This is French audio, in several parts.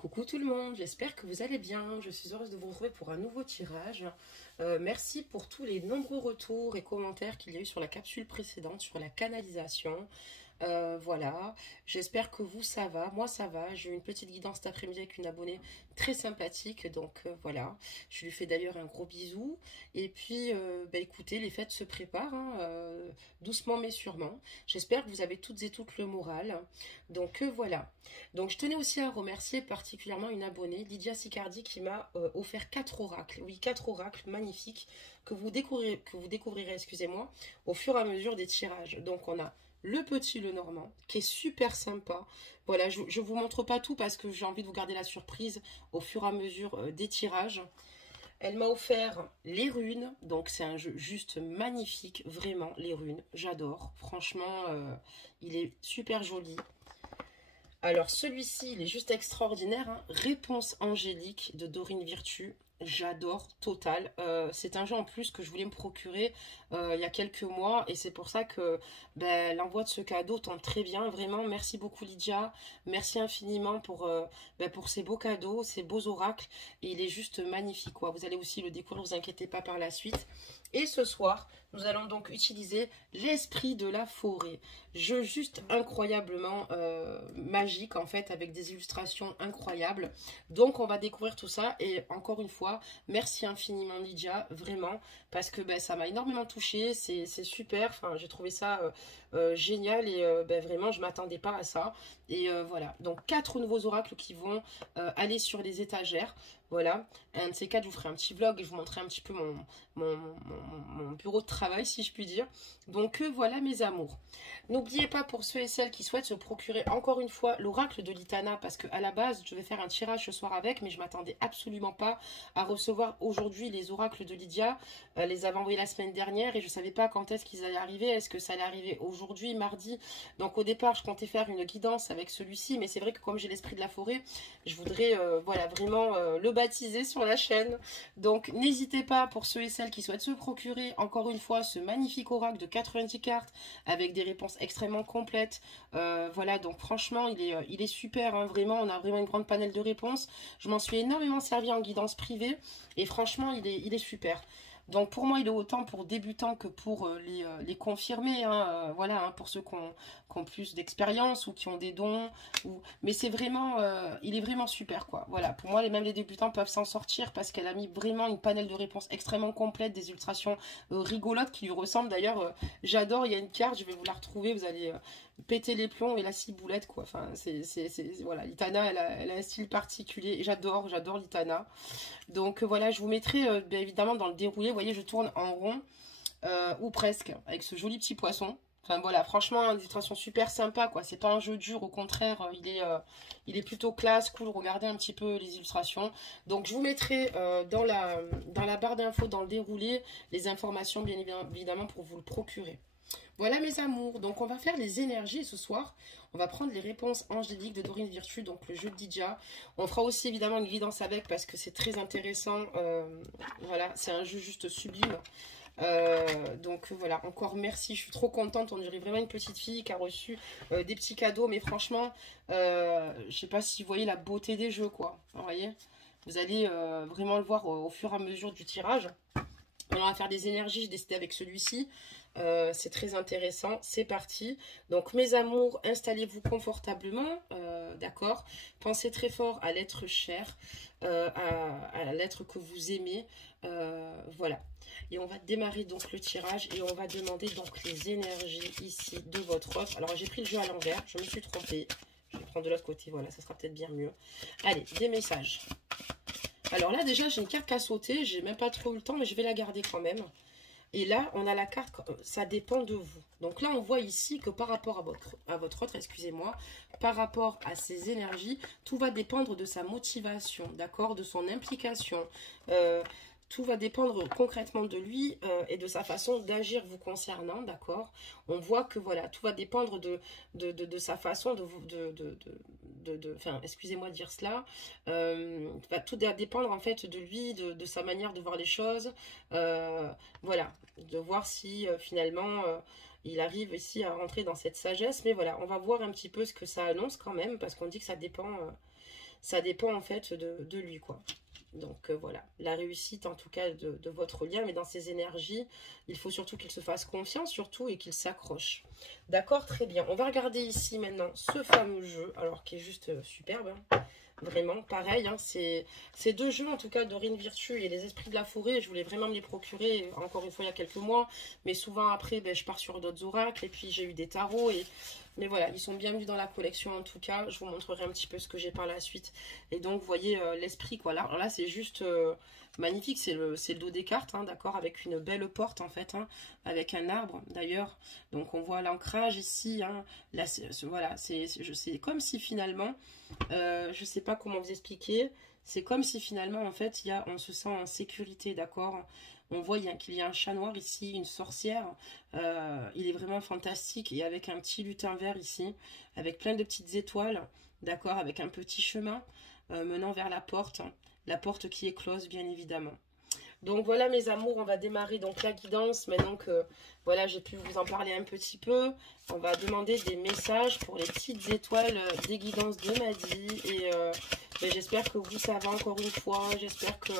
Coucou tout le monde, j'espère que vous allez bien. Je suis heureuse de vous retrouver pour un nouveau tirage. Merci pour tous les nombreux retours et commentaires qu'il y a eu sur la capsule précédente, sur la canalisation. Voilà, j'espère que vous ça va, moi ça va, j'ai eu une petite guidance cet après-midi avec une abonnée très sympathique, donc voilà, je lui fais d'ailleurs un gros bisou, et puis bah, écoutez, les fêtes se préparent, hein, doucement mais sûrement, j'espère que vous avez toutes et toutes le moral, donc voilà, donc je tenais aussi à remercier particulièrement une abonnée, Lydia Sicardi, qui m'a offert 4 oracles, oui 4 oracles magnifiques, que vous découvrirez, excusez-moi, au fur et à mesure des tirages, donc on a le petit le normand, qui est super sympa. Voilà, je vous montre pas tout parce que j'ai envie de vous garder la surprise au fur et à mesure des tirages. Elle m'a offert les runes, donc c'est un jeu juste magnifique, vraiment, les runes, j'adore. Franchement, il est super joli. Alors celui-ci, il est juste extraordinaire, hein. Réponse angélique de Dorine Virtue. J'adore, total. C'est un jeu en plus que je voulais me procurer il y a quelques mois et c'est pour ça que ben, l'envoi de ce cadeau tombe très bien. Vraiment, merci beaucoup Lydia. Merci infiniment ben, pour ces beaux cadeaux, ces beaux oracles. Et il est juste magnifique, quoi. Vous allez aussi le découvrir, ne vous inquiétez pas par la suite. Et ce soir, nous allons donc utiliser l'esprit de la forêt. Jeu juste incroyablement magique en fait, avec des illustrations incroyables. Donc on va découvrir tout ça et encore une fois, merci infiniment Lydia, vraiment, parce que ben, ça m'a énormément touchée, c'est super, enfin, j'ai trouvé ça génial et ben, vraiment je m'attendais pas à ça. Et voilà, donc 4 nouveaux oracles qui vont aller sur les étagères. Voilà, un de ces quatre, je vous ferai un petit vlog et je vous montrerai un petit peu mon bureau de travail, si je puis dire. Donc voilà mes amours. N'oubliez pas pour ceux et celles qui souhaitent se procurer encore une fois l'oracle de l'Itana, parce que à la base, je vais faire un tirage ce soir avec, mais je m'attendais absolument pas à recevoir aujourd'hui les oracles de Lydia. Elle les avait envoyés la semaine dernière et je savais pas quand est-ce qu'ils allaient arriver. Est-ce que ça allait arriver aujourd'hui, mardi? Donc au départ, je comptais faire une guidance avec celui-ci, mais c'est vrai que comme j'ai l'esprit de la forêt, je voudrais voilà vraiment le baptiser sur la chaîne. Donc n'hésitez pas pour ceux et celles qui souhaitent se procurer encore une fois ce magnifique oracle de 90 cartes avec des réponses extrêmement complètes. Voilà, donc franchement il est super, hein, vraiment, on a vraiment une grande panel de réponses. Je m'en suis énormément servi en guidance privée et franchement il est super. Donc pour moi, il est autant pour débutants que pour les confirmés, hein, voilà, hein, pour ceux qui ont plus d'expérience ou qui ont des dons. Mais c'est vraiment, il est vraiment super, quoi. Voilà, pour moi, même les débutants peuvent s'en sortir parce qu'elle a mis vraiment une panel de réponses extrêmement complète, des illustrations rigolotes qui lui ressemblent. D'ailleurs, j'adore, il y a une carte, je vais vous la retrouver, vous allez péter les plombs et la ciboulette, quoi. Enfin, voilà, l'Itana, elle a un style particulier. J'adore l'Itana. Donc voilà, je vous mettrai bien évidemment dans le déroulé. Vous voyez, je tourne en rond ou presque avec ce joli petit poisson. Enfin voilà, franchement, une illustration super sympa, quoi. C'est pas un jeu dur, au contraire, il est plutôt classe, cool. Regardez un petit peu les illustrations. Donc je vous mettrai dans la barre d'infos, dans le déroulé, les informations bien évidemment pour vous le procurer. Voilà mes amours, donc on va faire les énergies ce soir. On va prendre les réponses angéliques de Dorine Virtue, donc le jeu de Lydia. On fera aussi évidemment une guidance avec parce que c'est très intéressant. Voilà, c'est un jeu juste sublime. Donc voilà, encore merci, je suis trop contente. On dirait vraiment une petite fille qui a reçu des petits cadeaux. Mais franchement, je sais pas si vous voyez la beauté des jeux, quoi. Vous voyez, vous allez vraiment le voir au fur et à mesure du tirage. On va faire des énergies, j'ai décidé avec celui-ci. C'est très intéressant, c'est parti. Donc mes amours, installez-vous confortablement, d'accord. Pensez très fort à l'être cher, à l'être que vous aimez, voilà. Et on va démarrer donc le tirage et on va demander donc les énergies ici de votre offre. Alors j'ai pris le jeu à l'envers, je me suis trompée. Je vais prendre de l'autre côté, voilà, ça sera peut-être bien mieux. Allez, des messages. Alors là déjà j'ai une carte à sauter, j'ai même pas trop eu le temps mais je vais la garder quand même. Et là, on a la carte, ça dépend de vous. Donc là, on voit ici que par rapport à votre autre, excusez-moi, par rapport à ses énergies, tout va dépendre de sa motivation, d'accord, de son implication. Tout va dépendre concrètement de lui et de sa façon d'agir vous concernant, d'accord. On voit que voilà, tout va dépendre de sa façon enfin, excusez-moi de dire cela, tout va dépendre en fait de lui, de sa manière de voir les choses, voilà, de voir si finalement il arrive ici à rentrer dans cette sagesse. Mais voilà, on va voir un petit peu ce que ça annonce quand même, parce qu'on dit que ça dépend ça dépend en fait de lui, quoi. Donc voilà, la réussite en tout cas de votre lien, mais dans ses énergies, il faut surtout qu'il se fasse confiance, surtout, et qu'il s'accroche. D'accord, très bien. On va regarder ici maintenant ce fameux jeu, alors qui est juste superbe, hein. Vraiment, pareil, hein, ces deux jeux, en tout cas, Dorine Virtue et les Esprits de la Forêt, je voulais vraiment me les procurer, encore une fois, il y a quelques mois, mais souvent après, ben, je pars sur d'autres oracles, et puis j'ai eu des tarots, mais voilà, ils sont bienvenus dans la collection, en tout cas, je vous montrerai un petit peu ce que j'ai par la suite, et donc, vous voyez l'esprit, quoi, là c'est juste magnifique, c'est le dos des cartes, hein, d'accord, avec une belle porte, en fait, hein, avec un arbre, d'ailleurs, donc on voit l'ancrage ici, hein, là, voilà, c'est comme si finalement... je sais pas comment vous expliquer. C'est comme si finalement, en fait, on se sent en sécurité, d'accord? On voit qu'il y a un chat noir ici, une sorcière. Il est vraiment fantastique. Et avec un petit lutin vert ici, avec plein de petites étoiles, d'accord? Avec un petit chemin menant vers la porte. La porte qui est close, bien évidemment. Donc voilà mes amours, on va démarrer donc la guidance. Maintenant que voilà, j'ai pu vous en parler un petit peu, on va demander des messages pour les petites étoiles des guidances de Maddy. Et ben, j'espère que vous, ça va encore une fois. J'espère que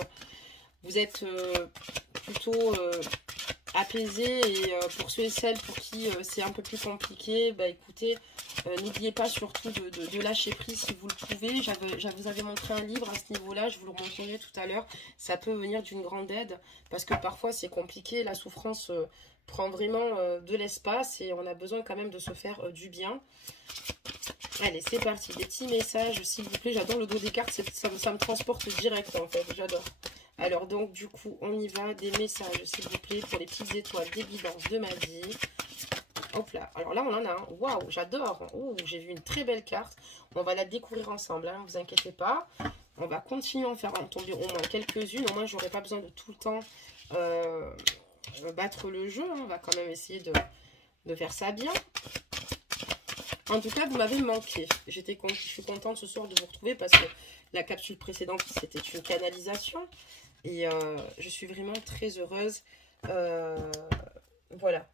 vous êtes plutôt apaisés. Et pour ceux et celles pour qui c'est un peu plus compliqué, bah écoutez, n'oubliez pas surtout de lâcher prise si vous le pouvez. Je vous avais montré un livre à ce niveau-là, je vous le montrerai tout à l'heure. Ça peut venir d'une grande aide parce que parfois c'est compliqué, la souffrance prend vraiment de l'espace et on a besoin quand même de se faire du bien. Allez, c'est parti, des petits messages s'il vous plaît. J'adore le dos des cartes, ça me transporte direct en fait, j'adore. Alors donc du coup, on y va, des messages s'il vous plaît pour les petites étoiles, des guidances de Maddy. Hop là, alors là on en a un, waouh, j'adore. Oh, j'ai vu une très belle carte, on va la découvrir ensemble, hein, ne vous inquiétez pas. On va continuer à en faire en tomber au moins quelques-unes, au moins j'aurai pas besoin de tout le temps battre le jeu, hein. On va quand même essayer de faire ça bien. En tout cas, vous m'avez manqué. Je suis contente ce soir de vous retrouver parce que la capsule précédente, c'était une canalisation. Et je suis vraiment très heureuse, voilà,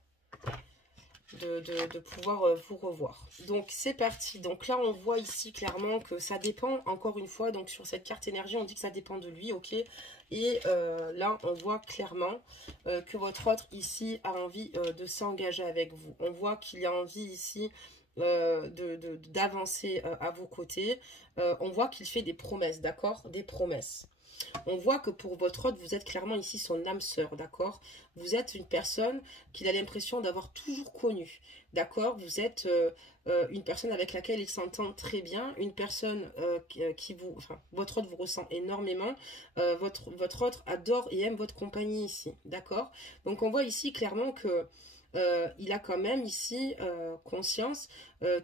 de pouvoir vous revoir. Donc, c'est parti. Donc là, on voit ici clairement que ça dépend, encore une fois, donc sur cette carte énergie, on dit que ça dépend de lui, ok. Et là, on voit clairement que votre autre ici a envie de s'engager avec vous. On voit qu'il a envie ici d'avancer à vos côtés. On voit qu'il fait des promesses, d'accord? Des promesses. On voit que pour votre autre, vous êtes clairement ici son âme sœur, d'accord? Vous êtes une personne qu'il a l'impression d'avoir toujours connue, d'accord? Vous êtes une personne avec laquelle il s'entend très bien, une personne enfin, votre autre vous ressent énormément, votre autre adore et aime votre compagnie ici, d'accord? Donc on voit ici clairement que il a quand même ici conscience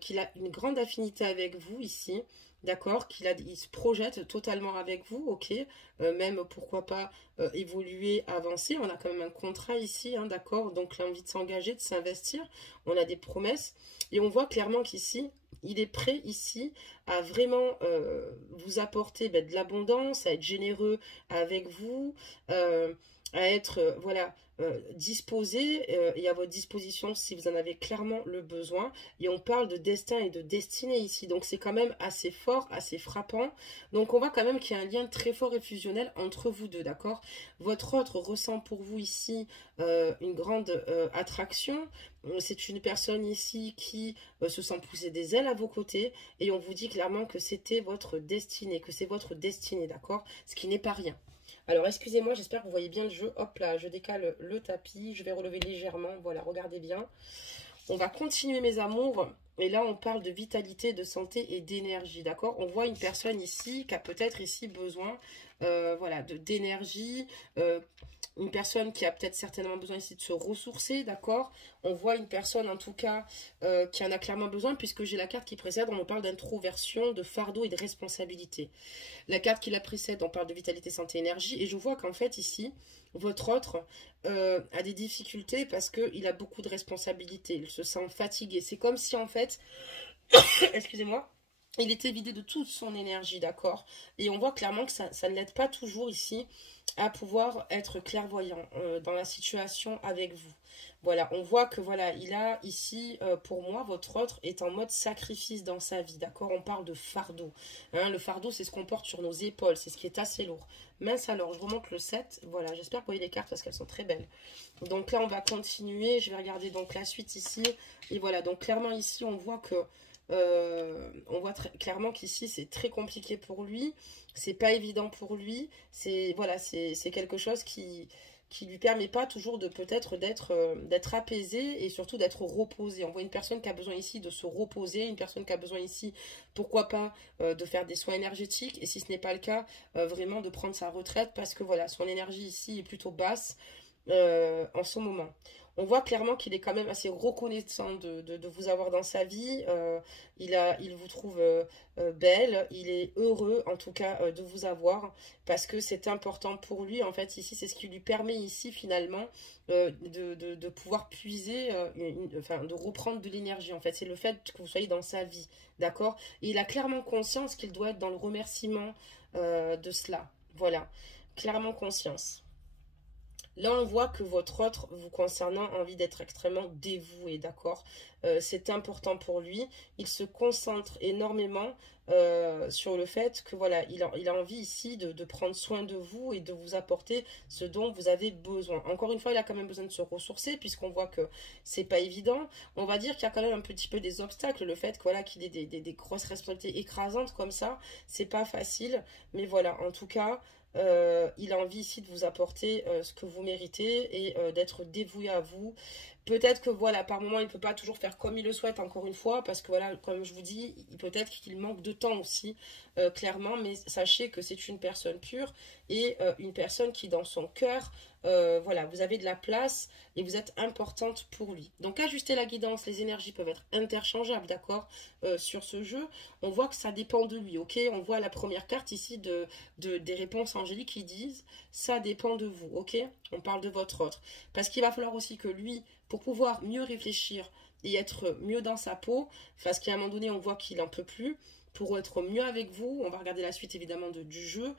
qu'il a une grande affinité avec vous ici, d'accord, il se projette totalement avec vous, ok, même pourquoi pas évoluer, avancer, on a quand même un contrat ici, hein, d'accord, donc l'envie de s'engager, de s'investir, on a des promesses, et on voit clairement qu'ici, il est prêt ici à vraiment vous apporter de l'abondance, à être généreux avec vous, à être, voilà, disposé et à votre disposition si vous en avez clairement le besoin. Et on parle de destin et de destinée ici, donc c'est quand même assez fort, assez frappant. Donc on voit quand même qu'il y a un lien très fort et fusionnel entre vous deux, d'accord? Votre autre ressent pour vous ici une grande attraction. C'est une personne ici qui se sent pousser des ailes à vos côtés, et on vous dit clairement que c'était votre destinée, que c'est votre destinée, d'accord? Ce qui n'est pas rien. Alors, excusez-moi, j'espère que vous voyez bien le jeu. Hop là, je décale le tapis. Je vais relever légèrement. Voilà, regardez bien. On va continuer, mes amours. Et là, on parle de vitalité, de santé et d'énergie, d'accord? On voit une personne ici qui a peut-être ici besoin, voilà, d'énergie. Une personne qui a peut-être certainement besoin ici de se ressourcer, d'accord? On voit une personne, en tout cas, qui en a clairement besoin, puisque j'ai la carte qui précède, on me parle d'introversion, de fardeau et de responsabilité. La carte qui la précède, on parle de vitalité, santé, énergie. Et je vois qu'en fait, ici, votre autre a des difficultés parce qu'il a beaucoup de responsabilités. Il se sent fatigué. C'est comme si, en fait, excusez-moi, Il était vidé de toute son énergie, d'accord? Et on voit clairement que ça ne l'aide pas toujours ici à pouvoir être clairvoyant dans la situation avec vous. Voilà, on voit que voilà, il a ici, pour moi, votre autre est en mode sacrifice dans sa vie, d'accord? On parle de fardeau. Hein, le fardeau, c'est ce qu'on porte sur nos épaules, c'est ce qui est assez lourd. Mince alors, je vous montre le 7. Voilà, j'espère que vous voyez les cartes parce qu'elles sont très belles. Donc là, on va continuer. Je vais regarder donc la suite ici. Et voilà, donc clairement ici, on voit que on voit très clairement qu'ici c'est très compliqué pour lui, c'est pas évident pour lui, c'est voilà, c'est quelque chose qui lui permet pas toujours de peut-être d'être apaisé et surtout d'être reposé. On voit une personne qui a besoin ici de se reposer, une personne qui a besoin ici, pourquoi pas, de faire des soins énergétiques, et si ce n'est pas le cas, vraiment de prendre sa retraite parce que voilà, son énergie ici est plutôt basse en ce moment. On voit clairement qu'il est quand même assez reconnaissant de vous avoir dans sa vie. Il vous trouve belle, il est heureux en tout cas de vous avoir parce que c'est important pour lui. En fait, ici, c'est ce qui lui permet ici finalement de pouvoir puiser, enfin, de reprendre de l'énergie. En fait, c'est le fait que vous soyez dans sa vie, d'accord? Et il a clairement conscience qu'il doit être dans le remerciement de cela. Voilà, clairement conscience. Là, on voit que votre autre, vous concernant, a envie d'être extrêmement dévoué, d'accord? C'est important pour lui. Il se concentre énormément sur le fait que, voilà, il a envie ici de prendre soin de vous et de vous apporter ce dont vous avez besoin. Encore une fois, il a quand même besoin de se ressourcer, puisqu'on voit que c'est pas évident. On va dire qu'il y a quand même un petit peu des obstacles. Le fait que, voilà, qu'il ait des grosses responsabilités écrasantes comme ça, c'est pas facile. Mais voilà, en tout cas... il a envie ici de vous apporter ce que vous méritez et d'être dévoué à vous. Peut-être que voilà, par moment, il ne peut pas toujours faire comme il le souhaite, encore une fois, parce que voilà, comme je vous dis, peut-être qu'il manque de temps aussi, clairement, mais sachez que c'est une personne pure et une personne qui, dans son cœur, voilà, vous avez de la place et vous êtes importante pour lui. Donc, ajustez la guidance, les énergies peuvent être interchangeables, d'accord, sur ce jeu. On voit que ça dépend de lui, ok? On voit la première carte ici des réponses angéliques qui disent ça dépend de vous, ok? On parle de votre autre. Parce qu'il va falloir aussi que lui, pour pouvoir mieux réfléchir et être mieux dans sa peau, parce qu'à un moment donné, on voit qu'il n'en peut plus, pour être mieux avec vous, on va regarder la suite évidemment du jeu,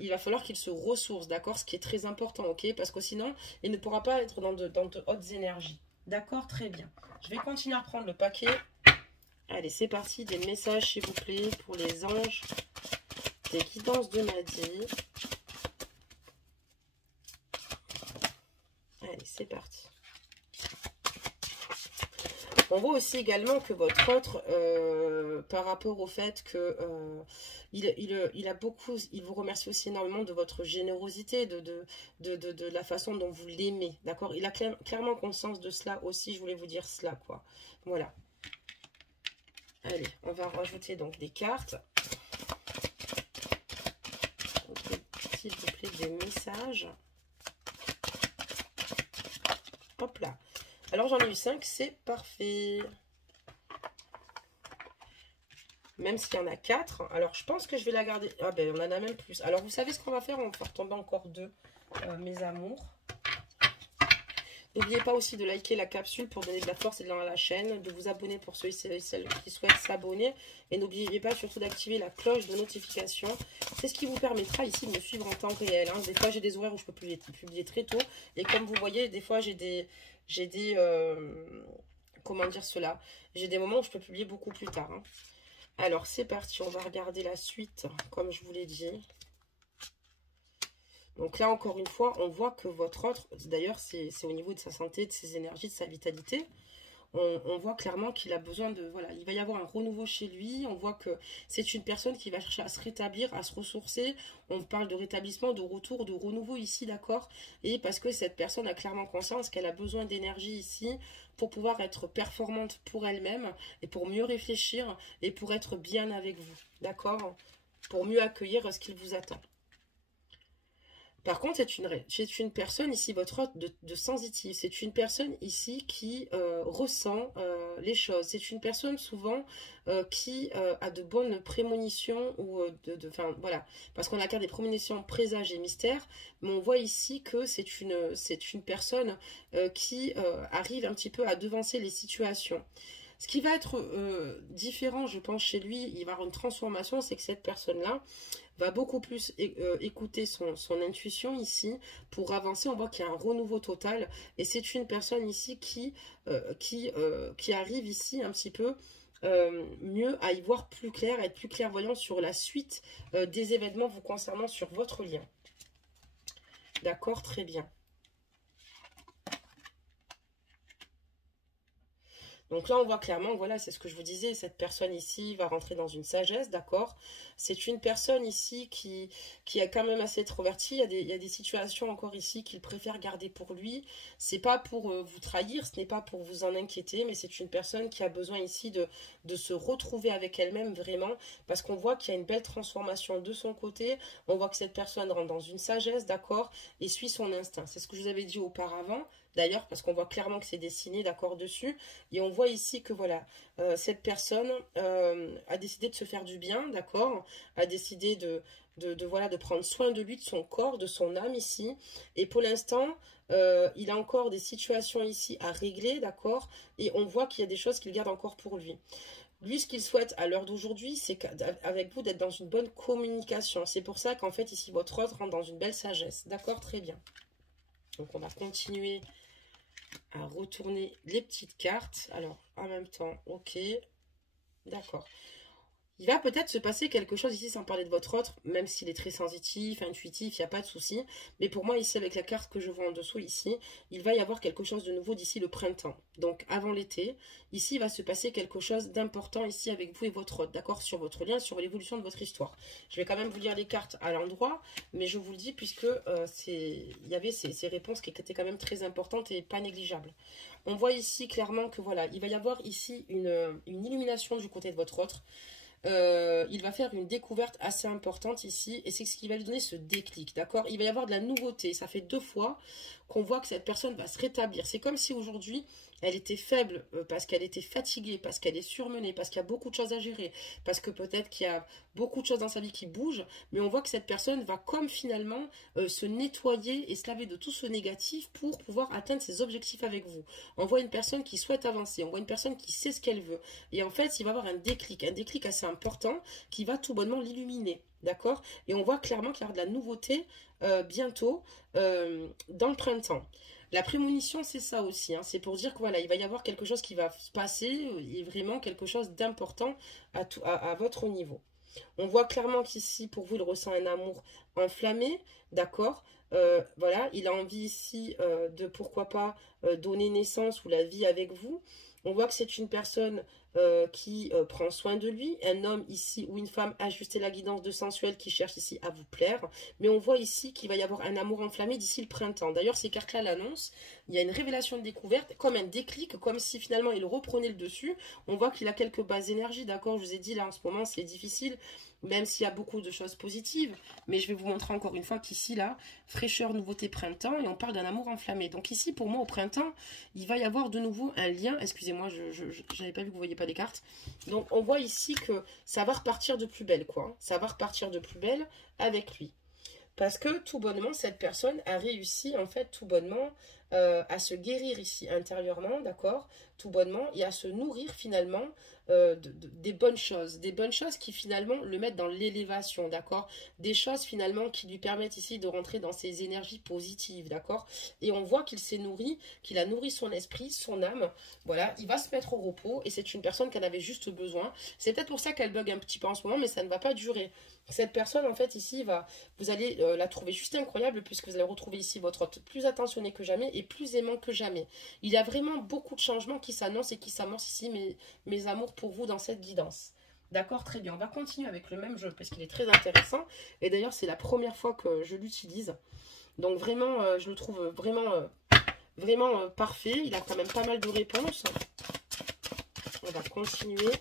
il va falloir qu'il se ressource, d'accord? Ce qui est très important, ok? Parce que sinon, il ne pourra pas être dans de hautes énergies. D'accord? Très bien. Je vais continuer à prendre le paquet. Allez, c'est parti, des messages s'il vous plaît pour les anges, des guidances de Maddy. Allez, c'est parti. On voit aussi également que votre autre, par rapport au fait que il a beaucoup, il vous remercie aussi énormément de votre générosité, de la façon dont vous l'aimez, d'accord? Il a clairement conscience de cela aussi, je voulais vous dire cela, quoi. Voilà. Allez, on va rajouter donc des cartes. S'il vous plaît, des messages. Hop là. Alors j'en ai eu 5, c'est parfait. Même s'il y en a 4. Alors je pense que je vais la garder. Ah ben on en a même plus. Alors vous savez ce qu'on va faire? On va faire tomber encore 2, mes amours. N'oubliez pas aussi de liker la capsule pour donner de la force et de l'élan à la chaîne, de vous abonner pour ceux et celles qui souhaitent s'abonner. Et n'oubliez pas surtout d'activer la cloche de notification. C'est ce qui vous permettra ici de me suivre en temps réel. Hein. Des fois, j'ai des horaires où je peux publier très tôt. Et comme vous voyez, des fois, comment dire cela? J'ai des moments où je peux publier beaucoup plus tard. Hein. Alors, c'est parti. On va regarder la suite, comme je vous l'ai dit. Donc là, encore une fois, on voit que votre autre, d'ailleurs, c'est au niveau de sa santé, de ses énergies, de sa vitalité. On voit clairement qu'il a besoin de... Voilà, il va y avoir un renouveau chez lui. On voit que c'est une personne qui va chercher à se rétablir, à se ressourcer. On parle de rétablissement, de retour, de renouveau ici, d'accord? Et parce que cette personne a clairement conscience qu'elle a besoin d'énergie ici pour pouvoir être performante pour elle-même et pour mieux réfléchir et pour être bien avec vous, d'accord? Pour mieux accueillir ce qu'il vous attend. Par contre, c'est une personne ici, votre hôte, de sensitive. C'est une personne ici qui ressent les choses. C'est une personne souvent qui a de bonnes prémonitions ou enfin voilà, parce qu'on a carte des prémonitions, présages et mystères. Mais on voit ici que c'est une personne qui arrive un petit peu à devancer les situations. Ce qui va être différent, je pense, chez lui, il va avoir une transformation, c'est que cette personne-là va beaucoup plus écouter son intuition ici pour avancer. On voit qu'il y a un renouveau total et c'est une personne ici qui arrive ici un petit peu mieux à y voir plus clair, à être plus clairvoyant sur la suite des événements vous concernant sur votre lien. D'accord, très bien. Donc là, on voit clairement, voilà, c'est ce que je vous disais, cette personne ici va rentrer dans une sagesse, d'accord? C'est une personne ici qui est quand même assez extrovertie. Il y a des situations encore ici qu'il préfère garder pour lui. C'est pas pour vous trahir, ce n'est pas pour vous en inquiéter, mais c'est une personne qui a besoin ici de se retrouver avec elle-même vraiment, parce qu'on voit qu'il y a une belle transformation de son côté. On voit que cette personne rentre dans une sagesse, d'accord? Et suit son instinct. C'est ce que je vous avais dit auparavant. D'ailleurs, parce qu'on voit clairement que c'est dessiné, d'accord, dessus. Et on voit ici que, voilà, cette personne a décidé de se faire du bien, d'accord, a décidé voilà, de prendre soin de lui, de son corps, de son âme ici. Et pour l'instant, il a encore des situations ici à régler, d'accord. Et on voit qu'il y a des choses qu'il garde encore pour lui. Lui, ce qu'il souhaite à l'heure d'aujourd'hui, c'est qu'avec vous, d'être dans une bonne communication. C'est pour ça qu'en fait, ici, votre autre rentre dans une belle sagesse. D'accord, très bien. Donc, on va continuer à retourner les petites cartes. Alors, en même temps, ok, d'accord. Il va peut-être se passer quelque chose ici sans parler de votre autre, même s'il est très sensitif, intuitif, il n'y a pas de souci. Mais pour moi, ici, avec la carte que je vois en dessous, ici, il va y avoir quelque chose de nouveau d'ici le printemps. Donc, avant l'été, ici, il va se passer quelque chose d'important ici avec vous et votre autre, d'accord, sur votre lien, sur l'évolution de votre histoire. Je vais quand même vous lire les cartes à l'endroit, mais je vous le dis puisque il y avait ces réponses qui étaient quand même très importantes et pas négligeables. On voit ici clairement que voilà, il va y avoir ici une illumination du côté de votre autre. Il va faire une découverte assez importante ici et c'est ce qui va lui donner ce déclic, d'accord? Il va y avoir de la nouveauté, ça fait 2 fois qu'on voit que cette personne va se rétablir. C'est comme si aujourd'hui elle était faible parce qu'elle était fatiguée, parce qu'elle est surmenée, parce qu'il y a beaucoup de choses à gérer, parce que peut-être qu'il y a beaucoup de choses dans sa vie qui bougent, mais on voit que cette personne va comme finalement se nettoyer et se laver de tout ce négatif pour pouvoir atteindre ses objectifs avec vous. On voit une personne qui souhaite avancer, on voit une personne qui sait ce qu'elle veut. Et en fait, il va avoir un déclic assez important qui va tout bonnement l'illuminer. D'accord? Et on voit clairement qu'il y aura de la nouveauté bientôt dans le printemps. La prémonition, c'est ça aussi. Hein. C'est pour dire que voilà, il va y avoir quelque chose qui va se passer et vraiment quelque chose d'important à votre niveau. On voit clairement qu'ici, pour vous, il ressent un amour enflammé, d'accord? Voilà, il a envie ici de, pourquoi pas, donner naissance ou la vie avec vous. On voit que c'est une personne qui prend soin de lui, un homme ici ou une femme ajustée la guidance de sensuel qui cherche ici à vous plaire. Mais on voit ici qu'il va y avoir un amour enflammé d'ici le printemps. D'ailleurs, ces cartes-là l'annoncent. Il y a une révélation de découverte, comme un déclic, comme si finalement il reprenait le dessus. On voit qu'il a quelques bases énergies, d'accord? Je vous ai dit, là, en ce moment, c'est difficile, même s'il y a beaucoup de choses positives. Mais je vais vous montrer encore une fois qu'ici, là, fraîcheur, nouveauté, printemps, et on parle d'un amour enflammé. Donc ici, pour moi, au printemps, il va y avoir de nouveau un lien. Excusez-moi, je n'avais pas vu que vous ne voyez pas les cartes. Donc, on voit ici que ça va repartir de plus belle, quoi. Ça va repartir de plus belle avec lui. Parce que, tout bonnement, cette personne a réussi, en fait, tout bonnement, à se guérir ici intérieurement, d'accord? Tout bonnement, et à se nourrir, finalement, des bonnes choses. Des bonnes choses qui, finalement, le mettent dans l'élévation, d'accord? Des choses, finalement, qui lui permettent ici de rentrer dans ses énergies positives, d'accord? Et on voit qu'il s'est nourri, qu'il a nourri son esprit, son âme. Voilà, il va se mettre au repos, et c'est une personne qu'elle avait juste besoin. C'est peut-être pour ça qu'elle bug un petit peu en ce moment, mais ça ne va pas durer. Cette personne, en fait, ici, vous allez la trouver juste incroyable puisque vous allez retrouver ici votre hôte plus attentionné que jamais et plus aimant que jamais. Il y a vraiment beaucoup de changements qui s'annoncent et qui s'amorcent ici, mes amours, pour vous dans cette guidance. D'accord, très bien. On va continuer avec le même jeu parce qu'il est très intéressant. Et d'ailleurs, c'est la première fois que je l'utilise. Donc vraiment, je le trouve vraiment parfait. Il a quand même pas mal de réponses. On va continuer.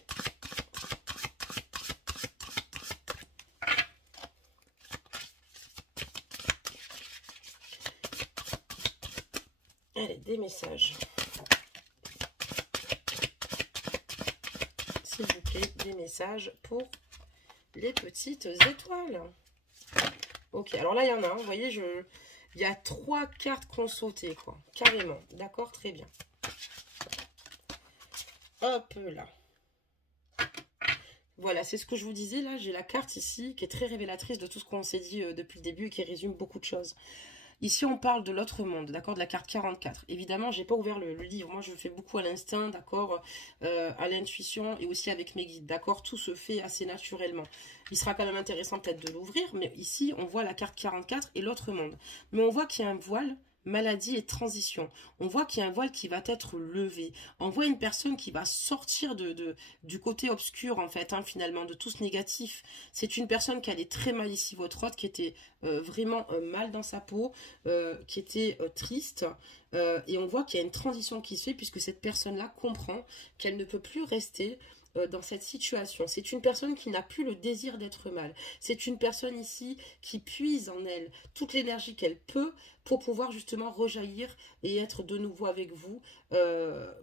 Allez, des messages. S'il vous plaît, des messages pour les petites étoiles. Ok, alors là, il y en a, vous voyez, il y a 3 cartes qui ont sauté, quoi. Carrément. D'accord, très bien. Hop là. Voilà, c'est ce que je vous disais, là, j'ai la carte ici qui est très révélatrice de tout ce qu'on s'est dit depuis le début et qui résume beaucoup de choses. Ici, on parle de l'autre monde, d'accord, de la carte 44. Évidemment, j'ai pas ouvert le livre. Moi, je fais beaucoup à l'instinct, d'accord, à l'intuition et aussi avec mes guides, d'accord. Tout se fait assez naturellement. Il sera quand même intéressant peut-être de l'ouvrir, mais ici, on voit la carte 44 et l'autre monde. Mais on voit qu'il y a un voile, maladie et transition. On voit qu'il y a un voile qui va être levé. On voit une personne qui va sortir du côté obscur, en fait, hein, finalement, de tout ce négatif. C'est une personne qui allait très mal ici, votre hôte, qui était vraiment mal dans sa peau, qui était triste. Et on voit qu'il y a une transition qui se fait, puisque cette personne-là comprend qu'elle ne peut plus rester dans cette situation. C'est une personne qui n'a plus le désir d'être mal. C'est une personne ici qui puise en elle toute l'énergie qu'elle peut pour pouvoir justement rejaillir et être de nouveau avec vous,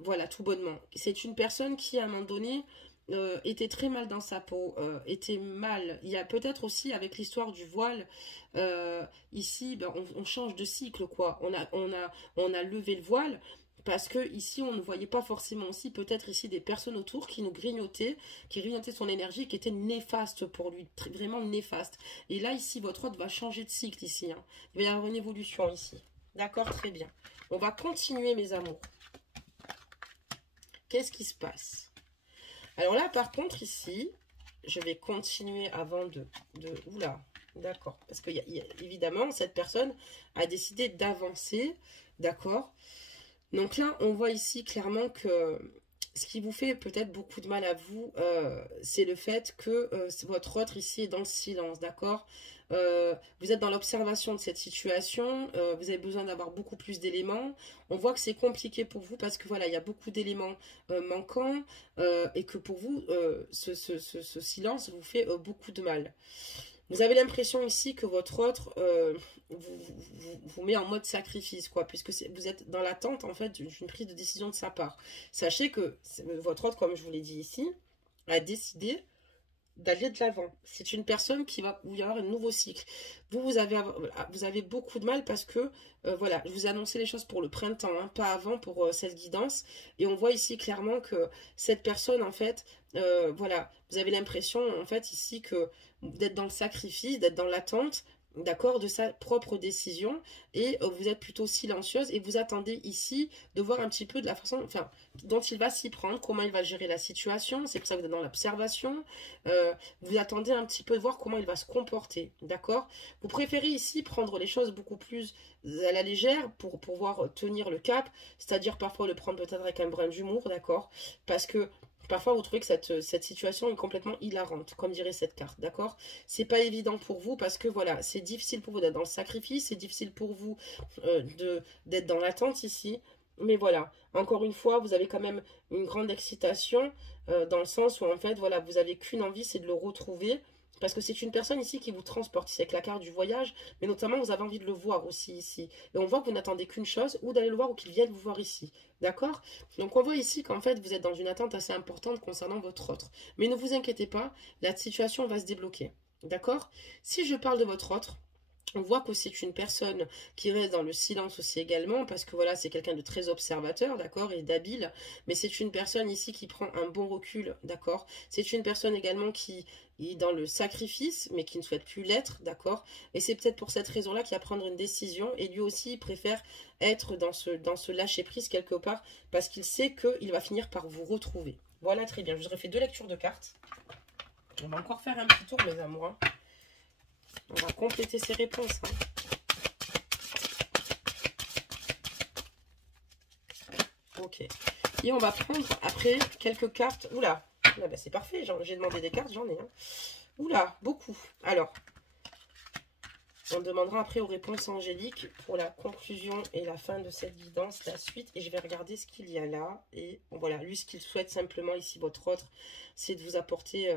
voilà, tout bonnement. C'est une personne qui, à un moment donné, était très mal dans sa peau, était mal. Il y a peut-être aussi, avec l'histoire du voile, ici, ben, on change de cycle, quoi. On a levé le voile, parce que ici on ne voyait pas forcément aussi peut-être ici des personnes autour qui nous grignotaient, qui grignotaient son énergie, qui était néfaste pour lui, vraiment néfaste. Et là ici votre hôte va changer de cycle ici, hein. Il va y avoir une évolution ici. D'accord, très bien. On va continuer mes amours. Qu'est-ce qui se passe? Alors là par contre ici, je vais continuer avant oula, d'accord, parce que évidemment cette personne a décidé d'avancer, d'accord. Donc là, on voit ici clairement que ce qui vous fait peut-être beaucoup de mal à vous, c'est le fait que votre autre ici est dans le silence, d'accord. Vous êtes dans l'observation de cette situation, vous avez besoin d'avoir beaucoup plus d'éléments. On voit que c'est compliqué pour vous parce que voilà, il y a beaucoup d'éléments manquants et que pour vous, ce silence vous fait beaucoup de mal. Vous avez l'impression ici que votre autre vous met en mode sacrifice, quoi, puisque vous êtes dans l'attente, en fait, d'une prise de décision de sa part. Sachez que votre autre, comme je vous l'ai dit ici, a décidé d'aller de l'avant. C'est une personne qui va y avoir un nouveau cycle. Vous avez beaucoup de mal parce que, voilà, je vous ai annoncé les choses pour le printemps, hein, pas avant pour cette guidance. Et on voit ici clairement que cette personne, en fait, voilà, vous avez l'impression, en fait, ici, que d'être dans le sacrifice, d'être dans l'attente, d'accord, de sa propre décision, et vous êtes plutôt silencieuse, et vous attendez ici de voir un petit peu de la façon, enfin, dont il va s'y prendre, comment il va gérer la situation. C'est pour ça que vous êtes dans l'observation. Vous attendez un petit peu de voir comment il va se comporter, d'accord. Vous préférez ici prendre les choses beaucoup plus à la légère pour pouvoir tenir le cap, c'est-à-dire parfois le prendre peut-être avec un brin d'humour, d'accord, parce que parfois, vous trouvez que cette situation est complètement hilarante, comme dirait cette carte, d'accord? C'est pas évident pour vous parce que, voilà, c'est difficile pour vous d'être dans le sacrifice, c'est difficile pour vous d'être dans l'attente ici. Mais voilà, encore une fois, vous avez quand même une grande excitation dans le sens où, en fait, voilà, vous avez qu'une envie, c'est de le retrouver. Parce que c'est une personne ici qui vous transporte, c'est avec la carte du voyage, mais notamment vous avez envie de le voir aussi ici. Et on voit que vous n'attendez qu'une chose, ou d'aller le voir ou qu'il vienne vous voir ici. D'accord? Donc on voit ici qu'en fait vous êtes dans une attente assez importante concernant votre autre. Mais ne vous inquiétez pas, la situation va se débloquer. D'accord? Si je parle de votre autre, on voit que c'est une personne qui reste dans le silence aussi également, parce que voilà, c'est quelqu'un de très observateur, d'accord, et d'habile, mais c'est une personne ici qui prend un bon recul, d'accord. C'est une personne également qui est dans le sacrifice, mais qui ne souhaite plus l'être, d'accord. Et c'est peut-être pour cette raison-là qu'il va prendre une décision, et lui aussi, il préfère être dans ce lâcher-prise quelque part, parce qu'il sait qu'il va finir par vous retrouver. Voilà, très bien. Je vous aurais fait 2 lectures de cartes. On va encore faire un petit tour, mes amours, hein. On va compléter ces réponses, hein. Ok. Et on va prendre après quelques cartes. Oula, ah bah c'est parfait, j'ai demandé des cartes, j'en ai. Hein. Oula, beaucoup. Alors, on demandera après aux réponses angéliques pour la conclusion et la fin de cette guidance, la suite. Et je vais regarder ce qu'il y a là. Et voilà, lui, ce qu'il souhaite simplement ici, votre autre, c'est de vous apporter...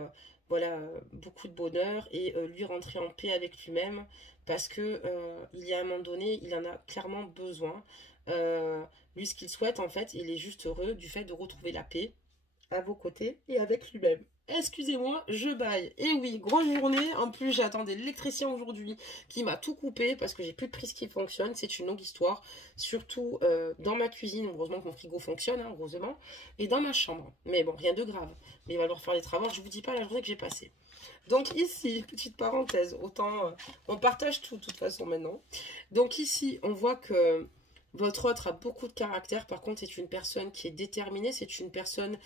voilà, beaucoup de bonheur et lui rentrer en paix avec lui-même parce que il y a un moment donné, il en a clairement besoin. Lui, ce qu'il souhaite, en fait, il est juste heureux du fait de retrouver la paix à vos côtés et avec lui-même. Excusez-moi, je baille. Et oui, grosse journée. En plus, j'attendais l'électricien aujourd'hui qui m'a tout coupé parce que j'ai plus de prise qui fonctionne. C'est une longue histoire. Surtout dans ma cuisine. Heureusement que mon frigo fonctionne, hein, heureusement. Et dans ma chambre. Mais bon, rien de grave. Mais il va falloir faire des travaux. Je vous dis pas la journée que j'ai passée. Donc ici, petite parenthèse. Autant, on partage tout de toute façon maintenant. Donc ici, on voit que votre autre a beaucoup de caractère, par contre c'est une personne qui est déterminée, c'est une personne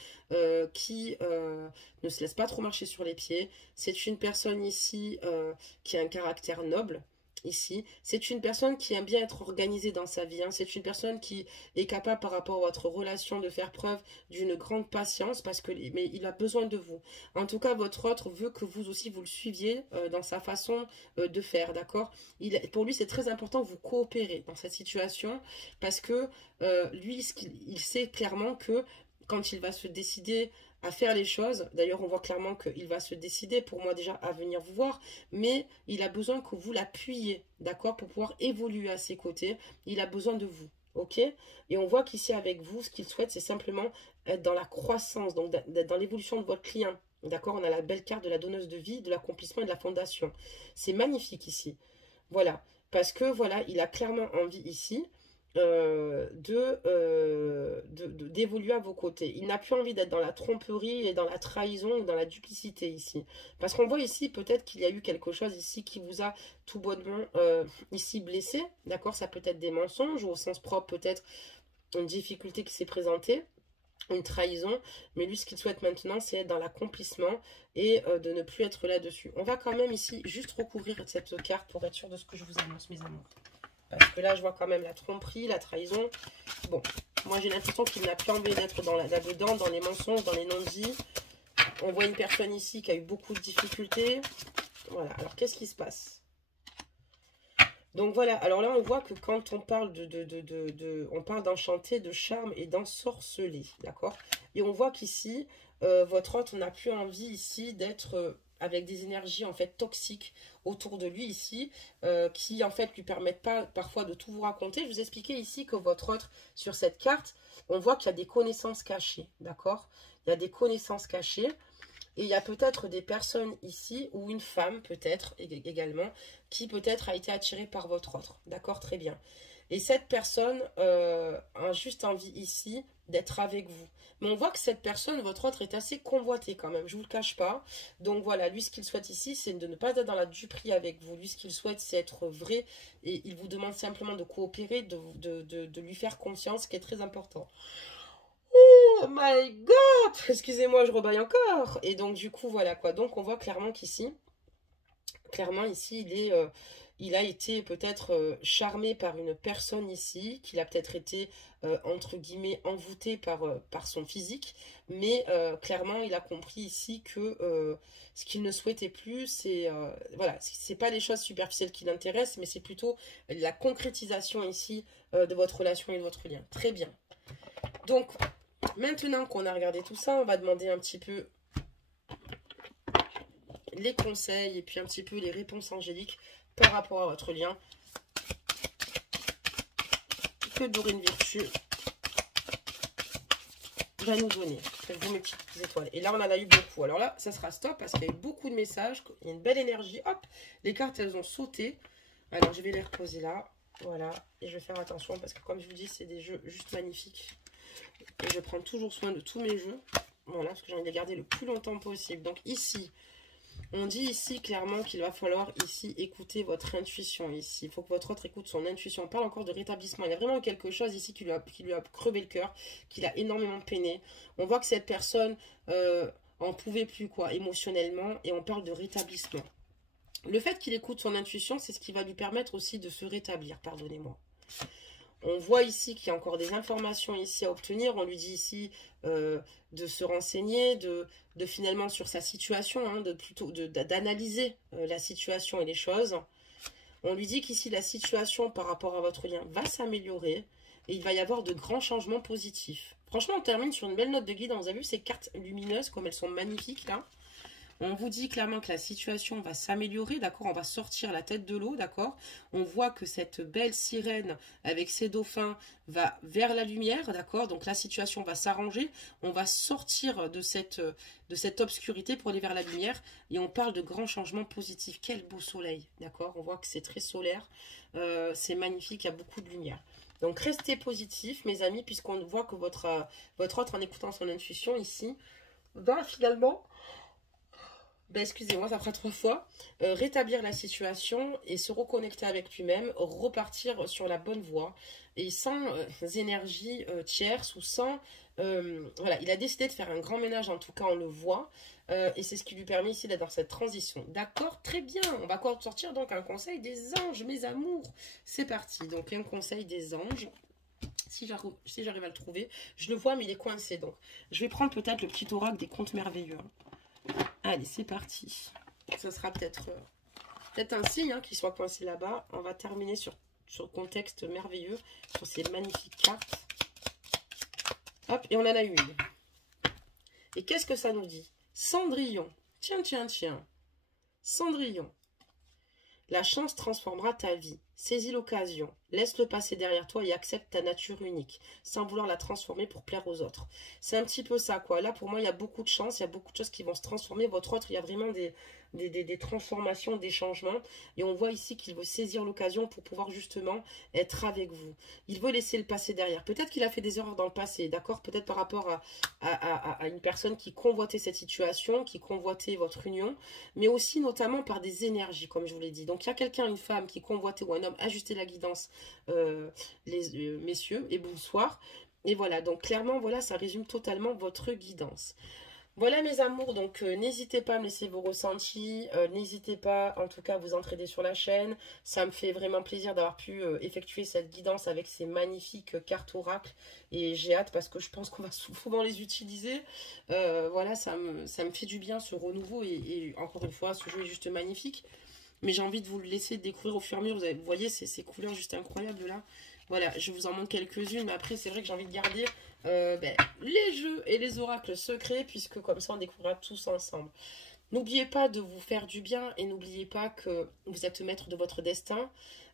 qui ne se laisse pas trop marcher sur les pieds, c'est une personne ici qui a un caractère noble, ici, c'est une personne qui aime bien être organisée dans sa vie, hein. C'est une personne qui est capable par rapport à votre relation de faire preuve d'une grande patience, parce que mais il a besoin de vous. En tout cas, votre autre veut que vous aussi vous le suiviez dans sa façon de faire, d'accord? Pour lui, c'est très important que vous coopérez dans cette situation parce que lui, il sait clairement que quand il va se décider à faire les choses, d'ailleurs on voit clairement qu'il va se décider pour moi déjà à venir vous voir, mais il a besoin que vous l'appuyiez, d'accord, pour pouvoir évoluer à ses côtés, il a besoin de vous, ok? Et on voit qu'ici avec vous, ce qu'il souhaite, c'est simplement être dans la croissance, donc d'être dans l'évolution de votre client, d'accord? On a la belle carte de la donneuse de vie, de l'accomplissement et de la fondation. C'est magnifique ici. Voilà, parce que voilà, il a clairement envie ici d'évoluer à vos côtés. Il n'a plus envie d'être dans la tromperie et dans la trahison ou dans la duplicité ici. Parce qu'on voit ici peut-être qu'il y a eu quelque chose ici qui vous a tout bonnement ici blessé. D'accord, ça peut être des mensonges ou au sens propre peut-être une difficulté qui s'est présentée, une trahison, mais lui ce qu'il souhaite maintenant c'est être dans l'accomplissement et de ne plus être là-dessus. On va quand même ici juste recouvrir cette carte pour être sûr de ce que je vous annonce, mes amours. Parce que là je vois quand même la tromperie, la trahison. Bon, moi j'ai l'impression qu'il n'a plus envie d'être là-dedans, dans les mensonges, dans les non-dits. On voit une personne ici qui a eu beaucoup de difficultés. Voilà, alors qu'est-ce qui se passe? Donc voilà, alors là on voit que quand on parle on parle d'enchanté, de charme et d'ensorceler, d'accord? Et on voit qu'ici, votre hôte n'a plus envie ici d'être avec des énergies en fait toxiques autour de lui ici, qui en fait lui permettent pas parfois de tout vous raconter. Je vous expliquais ici que votre hôte, sur cette carte, on voit qu'il y a des connaissances cachées, d'accord? Il y a des connaissances cachées. Et il y a peut-être des personnes ici, ou une femme peut-être également, qui peut-être a été attirée par votre autre. D'accord, très bien. Et cette personne a juste envie ici d'être avec vous. Mais on voit que cette personne, votre autre, est assez convoitée quand même, je ne vous le cache pas. Donc voilà, lui ce qu'il souhaite ici, c'est de ne pas être dans la duperie avec vous. Lui ce qu'il souhaite, c'est être vrai. Et il vous demande simplement de coopérer, de lui faire confiance, ce qui est très important. Oh my god! Excusez-moi, je rebaille encore. Et donc, du coup, voilà quoi. Donc, on voit clairement qu'ici, il a été peut-être charmé par une personne ici, qu'il a peut-être été, entre guillemets, envoûté par son physique. Mais clairement, il a compris ici que ce qu'il ne souhaitait plus, c'est voilà, c'est pas les choses superficielles qui l'intéressent, mais c'est plutôt la concrétisation ici de votre relation et de votre lien. Très bien. Donc, maintenant qu'on a regardé tout ça, on va demander un petit peu les conseils et puis un petit peu les réponses angéliques par rapport à votre lien. Que Dorine Virtue va nous donner. Faites-vous mes petites étoiles. Et là, on en a eu beaucoup. Alors là, ça sera stop parce qu'il y a eu beaucoup de messages. Il y a une belle énergie. Hop, les cartes, elles ont sauté. Alors, je vais les reposer là. Voilà. Et je vais faire attention parce que, comme je vous dis, c'est des jeux juste magnifiques. Et je prends toujours soin de tous mes jeux. Voilà, parce que j'ai envie de les garder le plus longtemps possible. Donc ici, on dit ici clairement qu'il va falloir ici écouter votre intuition. Ici, il faut que votre autre écoute son intuition. On parle encore de rétablissement. Il y a vraiment quelque chose ici qui lui a crevé le cœur, qui l'a énormément peiné. On voit que cette personne en pouvait plus, quoi, émotionnellement. Et on parle de rétablissement. Le fait qu'il écoute son intuition, c'est ce qui va lui permettre aussi de se rétablir. Pardonnez-moi. On voit ici qu'il y a encore des informations ici à obtenir. On lui dit ici de se renseigner, de finalement sur sa situation, hein, d'analyser la situation et les choses. On lui dit qu'ici la situation par rapport à votre lien va s'améliorer et il va y avoir de grands changements positifs. Franchement, on termine sur une belle note de guidance. Vous avez vu ces cartes lumineuses comme elles sont magnifiques là? On vous dit clairement que la situation va s'améliorer, d'accord? On va sortir la tête de l'eau, d'accord? On voit que cette belle sirène avec ses dauphins va vers la lumière, d'accord? Donc la situation va s'arranger. On va sortir de cette obscurité pour aller vers la lumière. Et on parle de grands changements positifs. Quel beau soleil, d'accord? On voit que c'est très solaire. C'est magnifique, il y a beaucoup de lumière. Donc restez positifs, mes amis, puisqu'on voit que votre autre, en écoutant son intuition ici, va finalement, ben, excusez-moi, ça fera 3 fois, rétablir la situation et se reconnecter avec lui-même, repartir sur la bonne voie et sans énergie tierce ou sans... voilà, il a décidé de faire un grand ménage, en tout cas on le voit, et c'est ce qui lui permet ici d'être dans cette transition. D'accord, très bien, on va encore sortir donc un conseil des anges, mes amours. C'est parti, donc un conseil des anges. Si j'arrive à le trouver, je le vois mais il est coincé, donc je vais prendre peut-être le petit oracle des contes merveilleux. Allez, c'est parti. Ce sera peut-être un signe hein, qu'il soit coincé là-bas. On va terminer sur le contexte merveilleux, sur ces magnifiques cartes. Hop, et on en a une. Et qu'est-ce que ça nous dit? Cendrillon. Tiens, tiens, tiens. Cendrillon. La chance transformera ta vie. Saisis l'occasion. Laisse-le passer derrière toi et accepte ta nature unique, sans vouloir la transformer pour plaire aux autres. C'est un petit peu ça, quoi. Là, pour moi, il y a beaucoup de chance, il y a beaucoup de choses qui vont se transformer. Votre autre, il y a vraiment des transformations, des changements. Et on voit ici qu'il veut saisir l'occasion pour pouvoir justement être avec vous. Il veut laisser le passé derrière. Peut-être qu'il a fait des erreurs dans le passé, d'accord? Peut-être par rapport à une personne qui convoitait cette situation, qui convoitait votre union, mais aussi notamment par des énergies, comme je vous l'ai dit. Donc, il y a quelqu'un, une femme qui convoitait ou un homme, ajustez la guidance, messieurs, et bonsoir. Et voilà, donc clairement, voilà, ça résume totalement votre guidance. Voilà mes amours, donc n'hésitez pas à me laisser vos ressentis, n'hésitez pas en tout cas à vous entraider sur la chaîne, ça me fait vraiment plaisir d'avoir pu effectuer cette guidance avec ces magnifiques cartes oracles et j'ai hâte parce que je pense qu'on va souvent les utiliser, voilà ça me fait du bien ce renouveau et encore une fois ce jeu est juste magnifique, mais j'ai envie de vous le laisser découvrir au fur et à mesure, vous voyez ces couleurs juste incroyables là. Voilà, je vous en montre quelques-unes, mais après c'est vrai que j'ai envie de garder les jeux et les oracles secrets, puisque comme ça on découvrira tous ensemble. N'oubliez pas de vous faire du bien et n'oubliez pas que vous êtes maître de votre destin.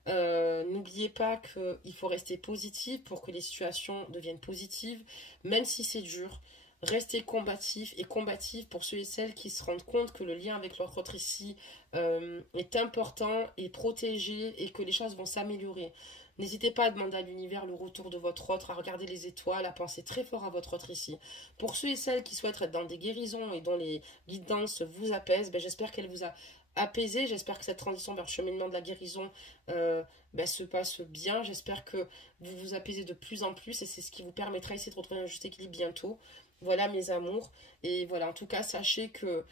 N'oubliez pas qu'il faut rester positif pour que les situations deviennent positives, même si c'est dur. Restez combatif et combatif pour ceux et celles qui se rendent compte que le lien avec leur autre ici est important et protégé et que les choses vont s'améliorer. N'hésitez pas à demander à l'univers le retour de votre autre, à regarder les étoiles, à penser très fort à votre autre ici. Pour ceux et celles qui souhaitent être dans des guérisons et dont les guidances vous apaisent, j'espère qu'elle vous a apaisé. J'espère que cette transition vers le cheminement de la guérison se passe bien. J'espère que vous vous apaisez de plus en plus et c'est ce qui vous permettra ici de retrouver un juste équilibre bientôt. Voilà mes amours. Et voilà, en tout cas, sachez que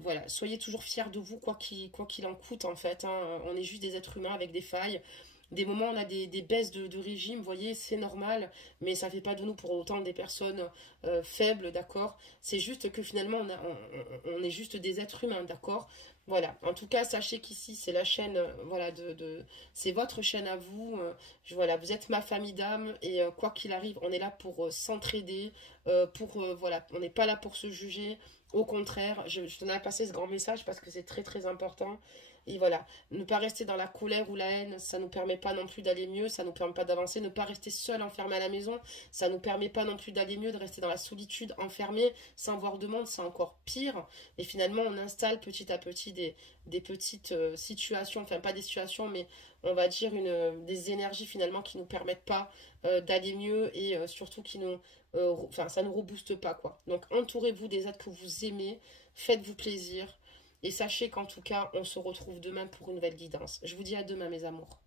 voilà, soyez toujours fiers de vous, quoi qu'il en coûte en fait. Hein. On est juste des êtres humains avec des failles. Des moments on a des baisses de régime, vous voyez, c'est normal, mais ça ne fait pas de nous pour autant des personnes faibles, d'accord? C'est juste que finalement on est juste des êtres humains, d'accord? Voilà, en tout cas, sachez qu'ici c'est la chaîne, voilà, c'est votre chaîne à vous, voilà, vous êtes ma famille d'âme et quoi qu'il arrive, on est là pour s'entraider, voilà, on n'est pas là pour se juger, au contraire, je tenais à passer ce grand message parce que c'est très très important. Et voilà, ne pas rester dans la colère ou la haine, ça ne nous permet pas non plus d'aller mieux, ça ne nous permet pas d'avancer. Ne pas rester seul, enfermé à la maison, ça ne nous permet pas non plus d'aller mieux, de rester dans la solitude, enfermé, sans voir de monde, c'est encore pire. Et finalement, on installe petit à petit des petites situations, enfin pas des situations, mais on va dire des énergies finalement qui ne nous permettent pas d'aller mieux et surtout qui nous... ça ne nous rebooste pas, quoi. Donc entourez-vous des êtres que vous aimez, faites-vous plaisir. Et sachez qu'en tout cas, on se retrouve demain pour une nouvelle guidance. Je vous dis à demain, mes amours.